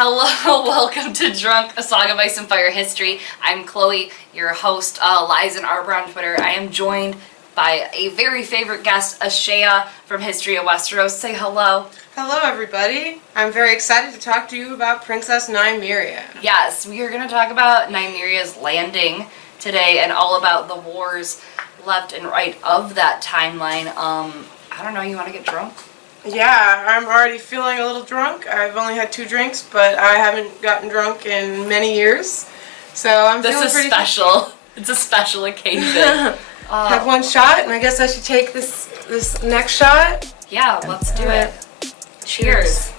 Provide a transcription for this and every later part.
Hello, welcome to Drunk, a Song of Ice and Fire History. I'm Chloe, your host, Lies and Arbor on Twitter. I am joined by a very favorite guest, Ashaya from History of Westeros. Say hello. Hello, everybody. I'm very excited to talk to you about Princess Nymeria. Yes, we are going to talk about Nymeria's landing today and all about the wars left and right of that timeline. I don't know, you want to get drunk? Yeah, I'm already feeling a little drunk. I've only had 2 drinks, but I haven't gotten drunk in many years. So I'm feeling pretty special. It's a special occasion. Have 1 shot, and I guess I should take this next shot. Yeah, let's do it. Cheers.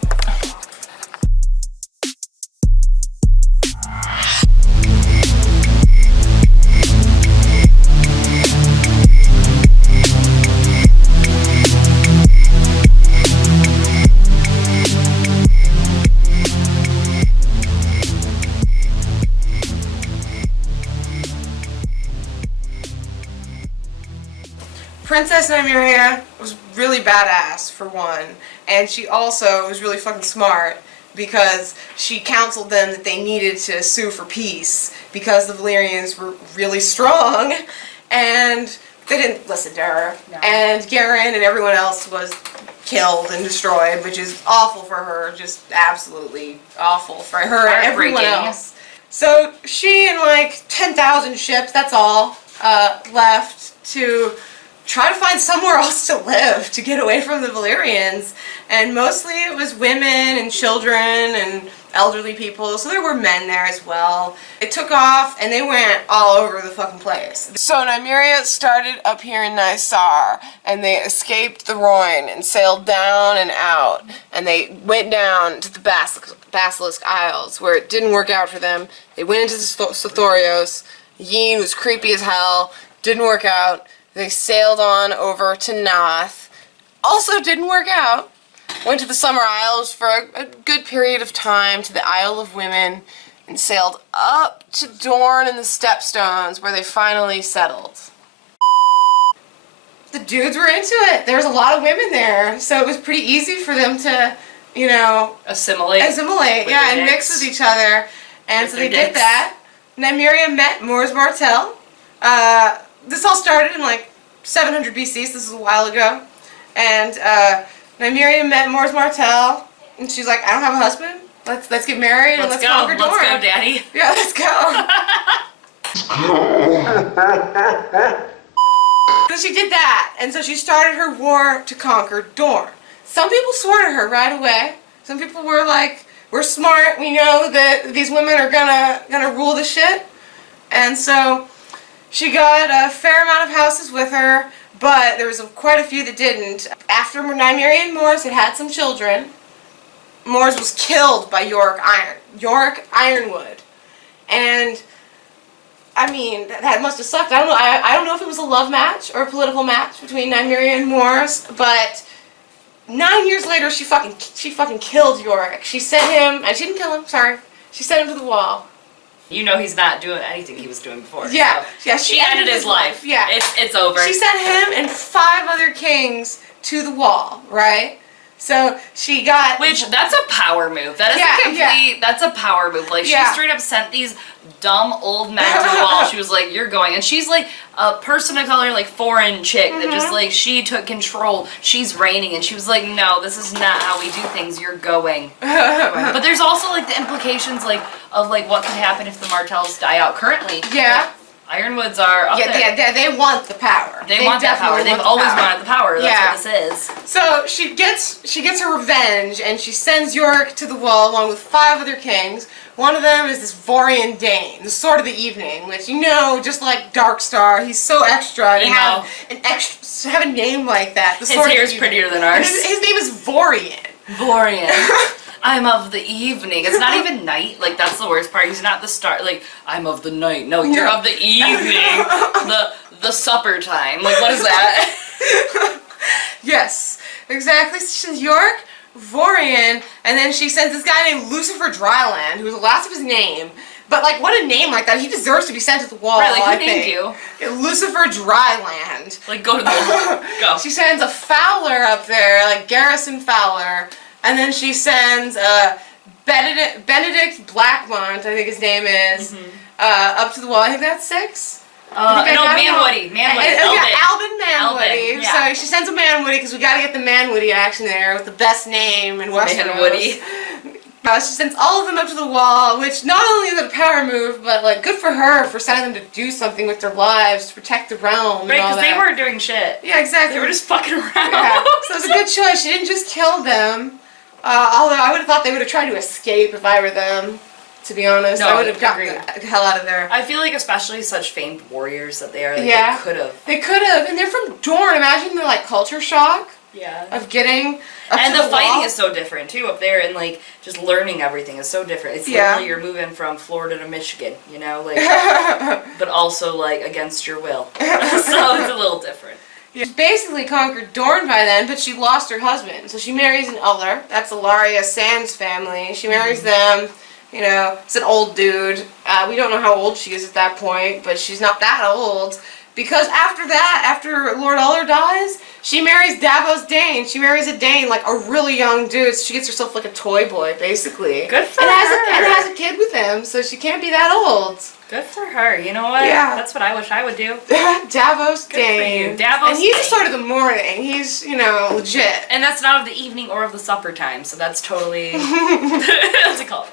Princess Nymeria was really badass, for one, and she also was really fucking smart because she counseled them that they needed to sue for peace because the Valyrians were really strong and they didn't listen to her. No. And Garen and everyone else was killed and destroyed, which is awful for her, just absolutely awful for her and everyone else. So she and like 10,000 ships, that's all, left to try to find somewhere else to live, to get away from the Valyrians. And mostly it was women and children and elderly people, so there were men there as well. It took off and they went all over the fucking place. So Nymeria started up here in Nysar, and they escaped the Rhoyne and sailed down and out, and they went down to the Basilisk Isles, where it didn't work out for them. They went into the Sothorios. Yin was creepy as hell, didn't work out. They sailed on over to Nath. Also didn't work out. Went to the Summer Isles for a good period of time, to the Isle of Women, and sailed up to Dorne and the Stepstones, where they finally settled. The dudes were into it. There was a lot of women there, so it was pretty easy for them to, you know... Assimilate, yeah, and mix with each other. And so they did that. Nymeria met Mors Martell. This all started in like 700 BC, so this is a while ago. And Nymeria met Mors Martell, and she's like, I don't have a husband. Let's get married and let's conquer Dorne. Let's go, Daddy. Yeah, let's go. So she did that, and so she started her war to conquer Dorne. Some people swore to her right away. Some people were like, we're smart, we know that these women are gonna rule the shit. And so she got a fair amount of houses with her, but there was quite a few that didn't. After Nymeria and Mors had some children, Mors was killed by Yorick Ironwood. And, I mean, that must have sucked. I don't know if it was a love match or a political match between Nymeria and Mors, but 9 years later, she fucking killed Yorick. She sent him, and she didn't kill him, sorry. She sent him to the wall. You know he's not doing anything he was doing before. Yeah, so. Yeah. She ended his life. Yeah. It's over. She sent him and 5 other kings to the wall, right? So she got... Which, that's a power move. That is a complete... That's a power move. Like, she straight up sent these dumb old men to the wall. She was like, you're going. And she's like a person of color, like foreign chick that just like, she took control. She's reigning. And she was like, no, this is not how we do things. You're going. But there's also like the implications like of like what could happen if the Martells die out currently. Yeah. Like, Ironwoods are up there. Yeah, they want the power. They want that power. They've always wanted the power. That's what this is. So she gets her revenge, and she sends Yorick to the wall along with 5 other kings. One of them is this Vorian Dane, the Sword of the Evening, which, you know, just like Darkstar, he's so extra. To have a name like that. His hair's prettier than ours. His name is Vorian. Vorian. I'm of the evening. It's not even night. Like, that's the worst part. He's not the start. Like, I'm of the night. No, you're of the evening. the supper time. Like, what is that? Yes, exactly. She's Yorick, Vorian, and then she sends this guy named Lucifer Dryland, who's the last of his name. But, like, what a name like that. He deserves to be sent to the wall, right, like, who named you? Lucifer Dryland. Like, go to the wall. Go. She sends a Fowler up there, like Garrison Fowler. And then she sends Benedict Blackmont, I think his name is. Up to the Wall. I think that's 6. Manwoody. Albin Manwoody. Yeah. So she sends a Manwoody because we got to get the Manwoody action there with the best name in Westeros. Manwoody. She sends all of them up to the Wall, which not only is it a power move, but like good for her for sending them to do something with their lives to protect the realm. Right, because they weren't doing shit. Yeah, exactly. They were just fucking around. Yeah. So it was a good choice. She didn't just kill them. Although I would have thought they would have tried to escape if I were them. To be honest, I would have gotten the hell out of there. I feel like especially such famed warriors that they are, like, yeah. They could have, and they're from Dorne. Imagine the like culture shock. Yeah. Of getting up and to the fighting wall. is so different too up there, and like just learning everything is so different. It's literally you're moving from Florida to Michigan, you know, like, but also like against your will. So it's a little different. She basically conquered Dorne by then, but she lost her husband, so she marries an other. That's Ilaria Sand's family. She marries them. You know, it's an old dude. We don't know how old she is at that point, but she's not that old. Because after that, after Lord Uller dies, she marries Davos Dane. She marries a Dane, like a really young dude. So she gets herself like a toy boy, basically. Good for and her. And has a kid with him, so she can't be that old. Good for her. You know what? Yeah. That's what I wish I would do. Davos Good Dane. for you. Davos and he's Dane. sort of the morning. He's, you know, legit. And that's not of the evening or of the supper time, so that's totally... What's it called?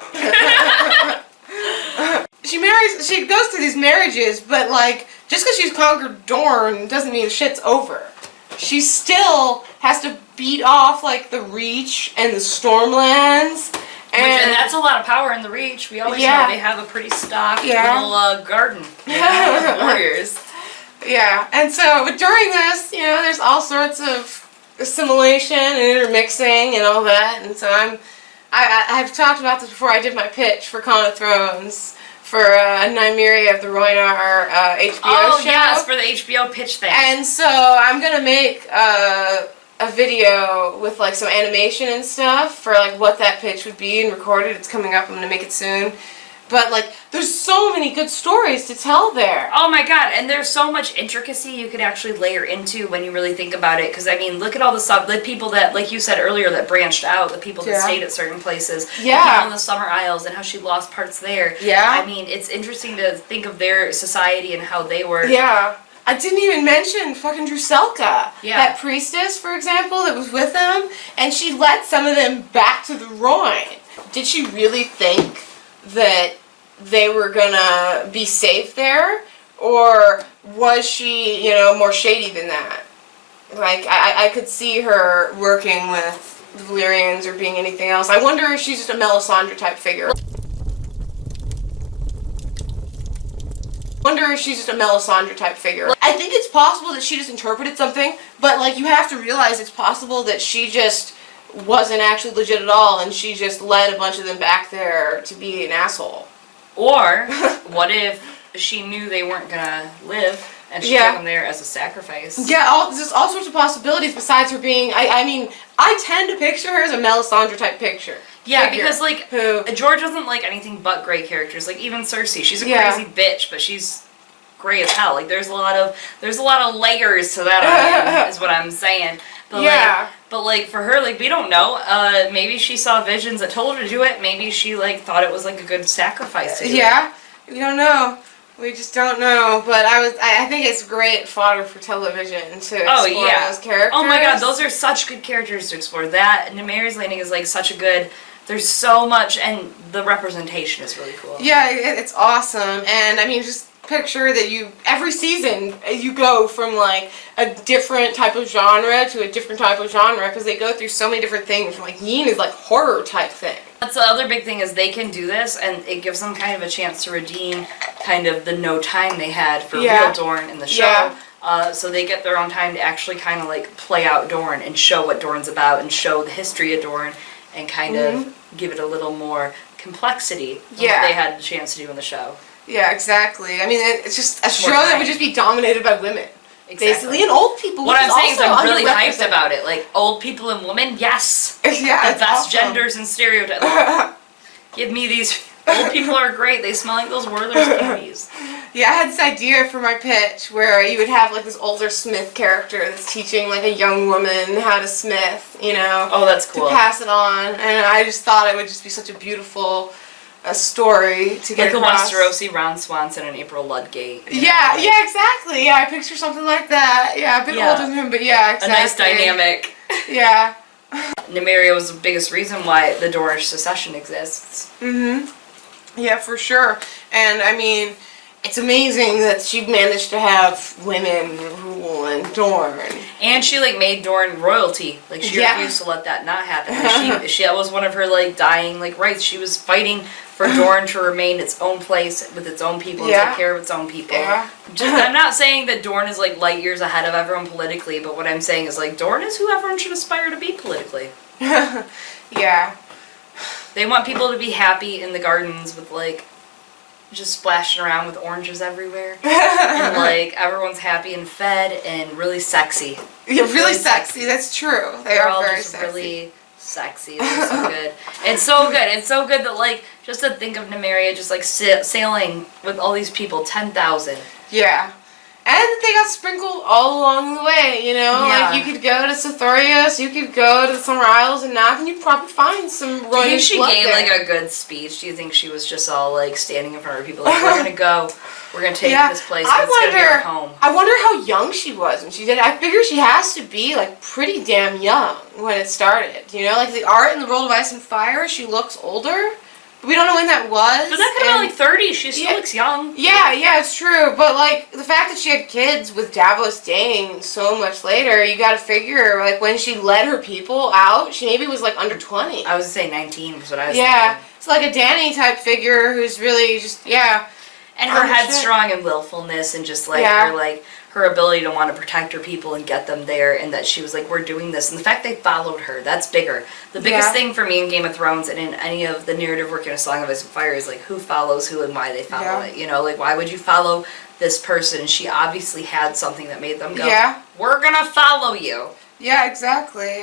She goes through these marriages, but like, just because she's conquered Dorne doesn't mean shit's over. She still has to beat off like the Reach and the Stormlands. And that's a lot of power in the Reach. We always know they have a pretty stocked little garden, you know, of warriors. Yeah, and so but during this, you know, there's all sorts of assimilation and intermixing and all that, and so I've talked about this before. I did my pitch for Con of Thrones for Nymeria of the Rhoynar HBO show. Oh yes, for the HBO pitch thing. And so I'm gonna make a video with like some animation and stuff for like what that pitch would be and record it. It's coming up. I'm gonna make it soon. But like, there's so many good stories to tell there. Oh my god, and there's so much intricacy you could actually layer into when you really think about it. Because I mean, look at all the people that, like you said earlier, that branched out, the people that stayed at certain places, the people in the Summer Isles, and how she lost parts there. Yeah. I mean, it's interesting to think of their society and how they were. Yeah. I didn't even mention fucking Druselka. Yeah. That priestess, for example, that was with them, and she led some of them back to the Rhoyne. Did she really think that they were gonna be safe there, or was she, you know, more shady than that? Like, I could see her working with the Valyrians or being anything else. I wonder if she's just a Melisandre type figure. I think it's possible that she just interpreted something, but like, you have to realize it's possible that she just wasn't actually legit at all, and she just led a bunch of them back there to be an asshole. Or, what if she knew they weren't gonna live, and she took them there as a sacrifice? Yeah, there's all sorts of possibilities besides her being, I mean, I tend to picture her as a Melisandre type picture. Yeah, because like, George doesn't like anything but gray characters. Like, even Cersei, she's a crazy bitch, but she's gray as hell. Like, there's a lot of layers to that onion, is what I'm saying. But like for her, like, we don't know. Maybe she saw visions that told her to do it. Maybe she like thought it was like a good sacrifice to do it. Yeah, we don't know. We just don't know. But I think it's great fodder for television to explore those characters. Oh my god, those are such good characters to explore. That Nymeria's Landing is like such a good. There's so much, and the representation is really cool. Yeah, it's awesome, and I mean, just picture that every season you go from like a different type of genre to a different type of genre, because they go through so many different things. Like Yin is like horror type thing. That's the other big thing, is they can do this, and it gives them kind of a chance to redeem kind of the no time they had for real Dorne in the show. So they get their own time to actually kind of like play out Dorne and show what Dorne's about and show the history of Dorne and kind of give it a little more complexity than what they had the chance to do in the show. Yeah, exactly. I mean, it's just a show that would just be dominated by women. Exactly. Basically, and old people. What I'm saying is I'm really hyped about it. Like, old people and women, yes. Yeah, the best genders and stereotypes. Give me these Old people are great. They smell like those Werther's candies. Yeah, I had this idea for my pitch where you would have like this older smith character that's teaching like a young woman how to smith, you know. Oh, that's cool. To pass it on, and I just thought it would just be such a beautiful story to get across. Like a Westerosi Ron Swanson and April Ludgate. Yeah, yeah, exactly. Yeah, I picture something like that. Yeah, a bit older than him, but yeah, exactly. A nice dynamic. Yeah. Nymeria was the biggest reason why the Dornish succession exists. Mm-hmm. Yeah, for sure. And I mean, it's amazing that she managed to have women rule in Dorne. And she like made Dorne royalty. Like she refused to let that not happen. She that was one of her like dying like rights. She was fighting for Dorne to remain its own place with its own people and take care of its own people. Yeah. I'm not saying that Dorne is like light years ahead of everyone politically, but what I'm saying is like Dorne is who everyone should aspire to be politically. Yeah. They want people to be happy in the gardens with like just splashing around with oranges everywhere. And like everyone's happy and fed and really sexy. Yeah, really sexy. That's true. They're all very just sexy. Really sexy. They're so good. It's so good. It's so good that like just to think of Nymeria just like sailing with all these people, 10,000. Yeah. And they got sprinkled all along the way, you know? Yeah. Like, you could go to Sothorios, you could go to the Summer Isles and Nap, and you'd probably find some royal blood. Do you think she gave, like, a good speech? Do you think she was just all, like, standing in front of people, like, we're gonna go, we're gonna take this place, and it's gonna be our home? I wonder how young she was when she did it. I figure she has to be, like, pretty damn young when it started, you know? Like, the art in the World of Ice and Fire, she looks older. We don't know when that was. But that could have been like 30. She still looks young. Yeah, yeah, it's true. But, like, the fact that she had kids with Davos Dane so much later, you gotta figure, like, when she led her people out, she maybe was, like, under 20. I was gonna say 19 was what I was thinking. thinking. It's like a Dany type figure who's really just, And her headstrong and willfulness and just, like, her ability to want to protect her people and get them there, and that she was like, we're doing this. And the fact they followed her, that's bigger. The biggest thing for me in Game of Thrones and in any of the narrative work in A Song of Ice and Fire is like who follows who and why they follow it. You know, like why would you follow this person? She obviously had something that made them go, we're gonna follow you. Yeah, exactly.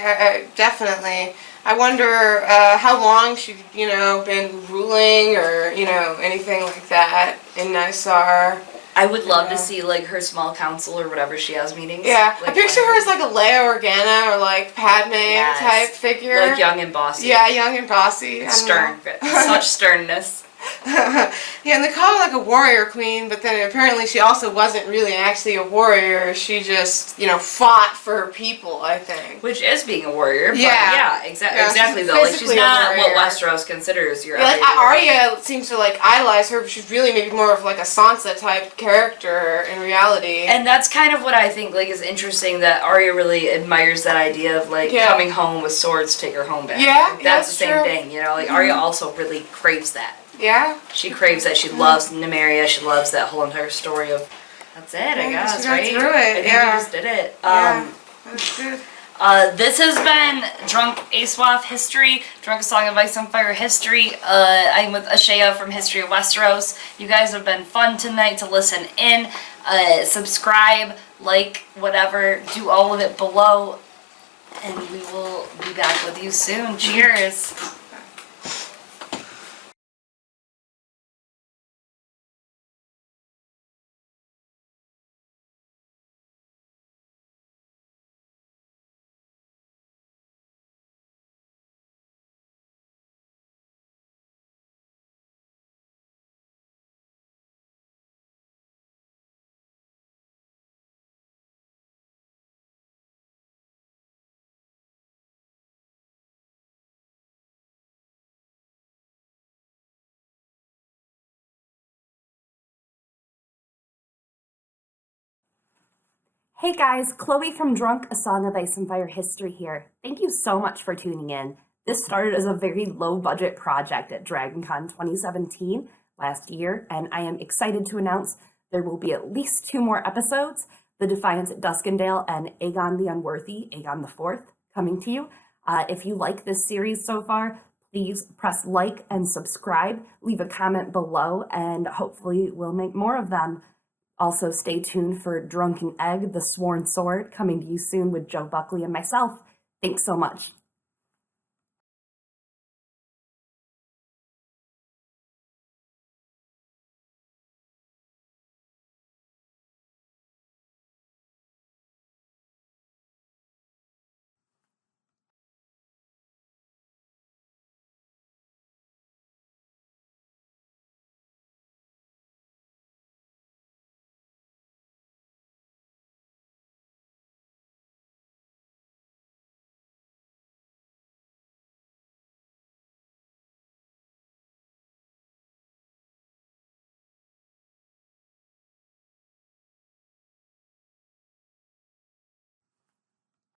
Definitely. I wonder how long she'd, you know, been ruling or, you know, anything like that in Nysar. I would love to see, like, her small council or whatever she has meetings. Yeah. Like, I picture her as, like, a Leia Organa or, like, Padme type figure. Like, young and bossy. Yeah, young and bossy. Stern. Such sternness. Yeah, and they call her like a warrior queen, but then apparently she also wasn't really actually a warrior. She just, you know, fought for her people, I think. Which is being a warrior. But exactly though. Like she's not what Westeros considers your. Like Arya seems to like idolize her, but she's really maybe more of like a Sansa type character in reality. And that's kind of what I think like is interesting, that Arya really admires that idea of like coming home with swords to take her home back. Yeah, like, that's the same thing, you know. Like Arya also really craves that. Yeah. She craves that. She loves Nymeria. She loves that whole entire story of. That's it, I guess, she got right? through it. I think we just did it. That's good. This has been Drunk ASOIAF History, Drunk A Song of Ice and Fire History. I'm with Ashaya from History of Westeros. You guys have been fun tonight to listen in. Subscribe, like, whatever. Do all of it below. And we will be back with you soon. Cheers. Hey guys, Chloe from Drunk, A Song of Ice and Fire History here. Thank you so much for tuning in. This started as a very low-budget project at DragonCon 2017 last year, and I am excited to announce there will be at least 2 more episodes, The Defiance at Duskendale and Aegon the Unworthy, Aegon the Fourth, coming to you. If you like this series so far, please press like and subscribe, leave a comment below, and hopefully we'll make more of them. Also, stay tuned for Drunken Egg, The Sworn Sword, coming to you soon with Joe Buckley and myself. Thanks so much.